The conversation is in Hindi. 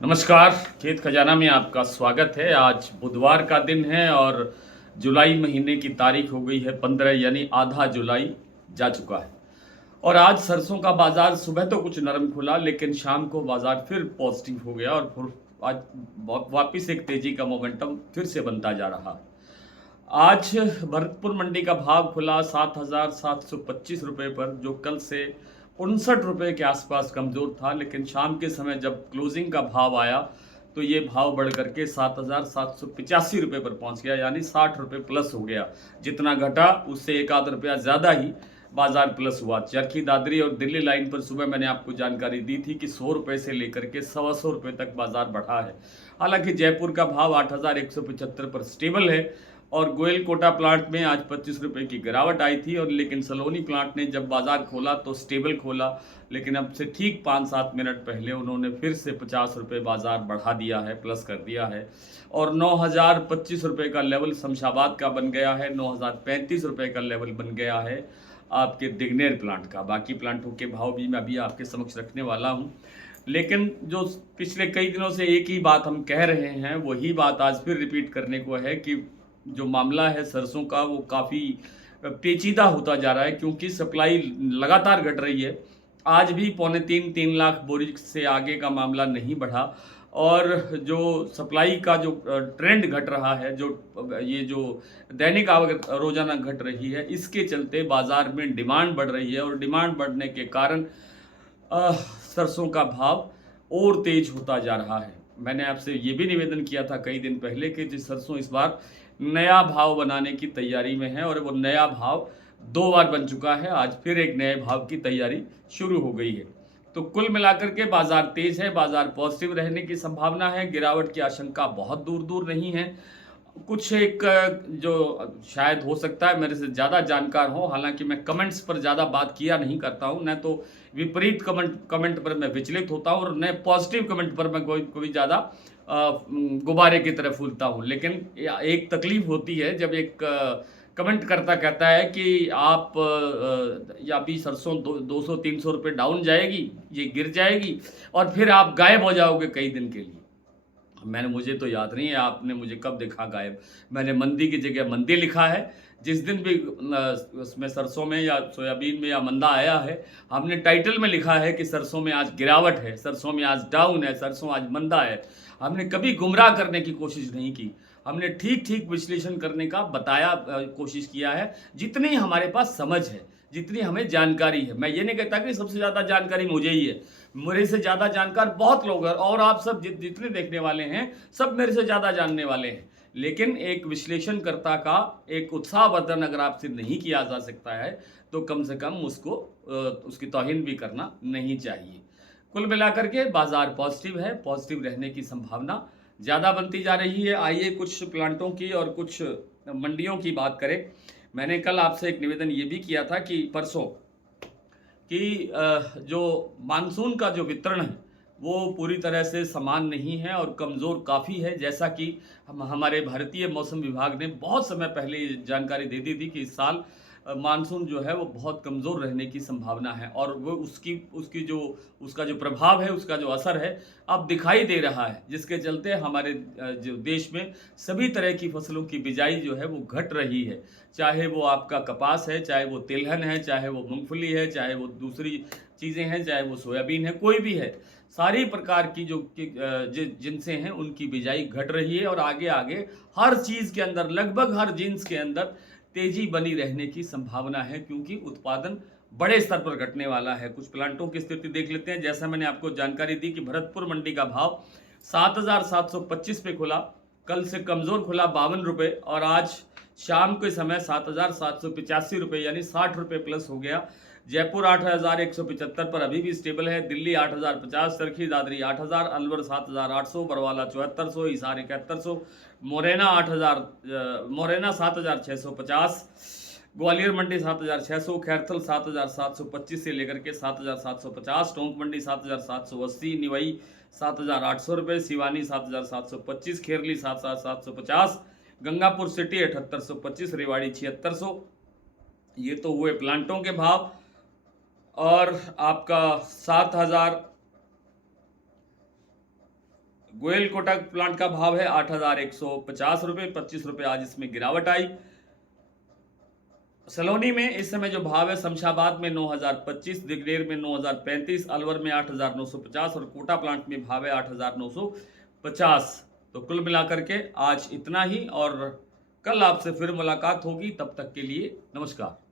नमस्कार। खेत खजाना में आपका स्वागत है। आज बुधवार का दिन है और जुलाई महीने की तारीख हो गई है 15, यानी आधा जुलाई जा चुका है। और आज सरसों का बाजार सुबह तो कुछ नरम खुला, लेकिन शाम को बाजार फिर पॉजिटिव हो गया और फिर आज वापिस एक तेजी का मोमेंटम फिर से बनता जा रहा है। आज भरतपुर मंडी का भाव खुला 7,725 रुपये पर, जो कल से 59 रुपये के आसपास कमज़ोर था, लेकिन शाम के समय जब क्लोजिंग का भाव आया तो ये भाव बढ़ करके 7,785 रुपये पर पहुंच गया, यानी 60 रुपये प्लस हो गया। जितना घटा उससे एक आध रुपया ज़्यादा ही बाजार प्लस हुआ। चरखी दादरी और दिल्ली लाइन पर सुबह मैंने आपको जानकारी दी थी कि 100 रुपये से लेकर के 125 रुपये तक बाजार बढ़ा है। हालांकि जयपुर का भाव 8,175 पर स्टेबल है और गोयल कोटा प्लांट में आज 25 रुपये की गिरावट आई थी, और लेकिन सलोनी प्लांट ने जब बाजार खोला तो स्टेबल खोला, लेकिन अब से ठीक 5-7 मिनट पहले उन्होंने फिर से 50 रुपये बाजार बढ़ा दिया है, प्लस कर दिया है। और 9,025 रुपये का लेवल शमशाबाद का बन गया है, 9,035 रुपये का लेवल बन गया है आपके दिग्नेर प्लांट का। बाकी प्लांटों के भाव भी मैं अभी आपके समक्ष रखने वाला हूँ, लेकिन जो पिछले कई दिनों से एक ही बात हम कह रहे हैं, वही बात आज फिर रिपीट करने को है कि जो मामला है सरसों का वो काफ़ी पेचीदा होता जा रहा है, क्योंकि सप्लाई लगातार घट रही है। आज भी 2.25-3 लाख बोरी से आगे का मामला नहीं बढ़ा, और जो सप्लाई का जो ट्रेंड घट रहा है, जो दैनिक आवक रोजाना घट रही है, इसके चलते बाजार में डिमांड बढ़ रही है, और डिमांड बढ़ने के कारण सरसों का भाव और तेज होता जा रहा है। मैंने आपसे ये भी निवेदन किया था कई दिन पहले कि जिस सरसों इस बार नया भाव बनाने की तैयारी में है, और वो नया भाव 2 बार बन चुका है। आज फिर एक नए भाव की तैयारी शुरू हो गई है। तो कुल मिलाकर के बाजार तेज है, बाजार पॉजिटिव रहने की संभावना है, गिरावट की आशंका बहुत दूर दूर नहीं है। कुछ एक जो शायद हो सकता है मेरे से ज़्यादा जानकार हो, हालांकि मैं कमेंट्स पर ज़्यादा बात किया नहीं करता हूं, न तो विपरीत कमेंट पर मैं विचलित होता हूं, और न पॉजिटिव कमेंट पर मैं कोई ज़्यादा गुब्बारे की तरह फूलता हूं। लेकिन एक तकलीफ होती है जब एक कमेंट करता कहता है कि आप या भी सरसों 200-300 रुपये डाउन जाएगी, ये गिर जाएगी, और फिर आप गायब हो जाओगे कई दिन के लिए। मुझे तो याद नहीं है आपने मुझे कब देखा गायब। मैंने मंदी की जगह मंदी लिखा है। जिस दिन भी उसमें सरसों में या सोयाबीन में या मंदा आया है, हमने टाइटल में लिखा है कि सरसों में आज गिरावट है, सरसों में आज डाउन है, सरसों आज मंदा है। हमने कभी गुमराह करने की कोशिश नहीं की। हमने ठीक ठीक विश्लेषण करने का बताया, कोशिश किया है, जितनी हमारे पास समझ है, जितनी हमें जानकारी है। मैं ये नहीं कहता कि सबसे ज़्यादा जानकारी मुझे ही है, मेरे से ज़्यादा जानकार बहुत लोग हैं, और आप सब जितने देखने वाले हैं सब मेरे से ज़्यादा जानने वाले हैं। लेकिन एक विश्लेषणकर्ता का एक उत्साहवर्धन अगर आपसे नहीं किया जा सकता है, तो कम से कम उसको उसकी तौहीन भी करना नहीं चाहिए। कुल मिलाकर के बाजार पॉजिटिव है, पॉजिटिव रहने की संभावना ज़्यादा बनती जा रही है। आइए कुछ प्लांटों की और कुछ मंडियों की बात करें। मैंने कल आपसे एक निवेदन ये भी किया था कि परसों कि जो मानसून का जो वितरण है वो पूरी तरह से समान नहीं है और कमज़ोर काफ़ी है। जैसा कि हमारे भारतीय मौसम विभाग ने बहुत समय पहले ये जानकारी दे दी थी कि इस साल मानसून जो है वो बहुत कमज़ोर रहने की संभावना है, और वो उसका जो प्रभाव है, उसका जो असर है अब दिखाई दे रहा है, जिसके चलते हमारे जो देश में सभी तरह की फसलों की बिजाई जो है वो घट रही है। चाहे वो आपका कपास है, चाहे वो तिलहन है, चाहे वो मूंगफली है, चाहे वो दूसरी चीज़ें हैं, चाहे वो सोयाबीन है, कोई भी है, सारी प्रकार की जिनसे हैं उनकी बिजाई घट रही है, और आगे आगे हर चीज़ के अंदर, लगभग हर जिन्स के अंदर तेजी बनी रहने की संभावना है, क्योंकि उत्पादन बड़े स्तर पर घटने वाला है। कुछ प्लांटों की स्थिति देख लेते हैं। जैसा मैंने आपको जानकारी दी कि भरतपुर मंडी का भाव 7,725 पे खुला, कल से कमज़ोर खुला 52 रुपये, और आज शाम के समय 7,785 रुपये, यानी 60 रुपये प्लस हो गया। जयपुर 8,175 पर अभी भी स्टेबल है। दिल्ली 8,050, चरखी दादरी 8,000, अलवर 7,800, बरवाला 7,400, हिसार 7,100, मोरेना 7,650, ग्वालियर मंडी 7,600, खैरथल 7,725 से लेकर के 7,750, टोंक मंडी 7,780, निवाई 7,800 रुपये, सिवानी 7,725, खेरली 7,750, गंगापुर सिटी 7,825, रेवाड़ी 7,600। ये तो हुए प्लांटों के भाव। और आपका 7,000 गोयल कोटक प्लांट का भाव है 8,150 रुपये, 25 रुपये आज इसमें गिरावट आई। सलोनी में इस समय जो भाव है, शमशाबाद में 9,025, दिगरेर में 9,035, अलवर में 8,950 और कोटा प्लांट में भाव है 8,950। तो कुल मिलाकर के आज इतना ही, और कल आपसे फिर मुलाकात होगी। तब तक के लिए नमस्कार।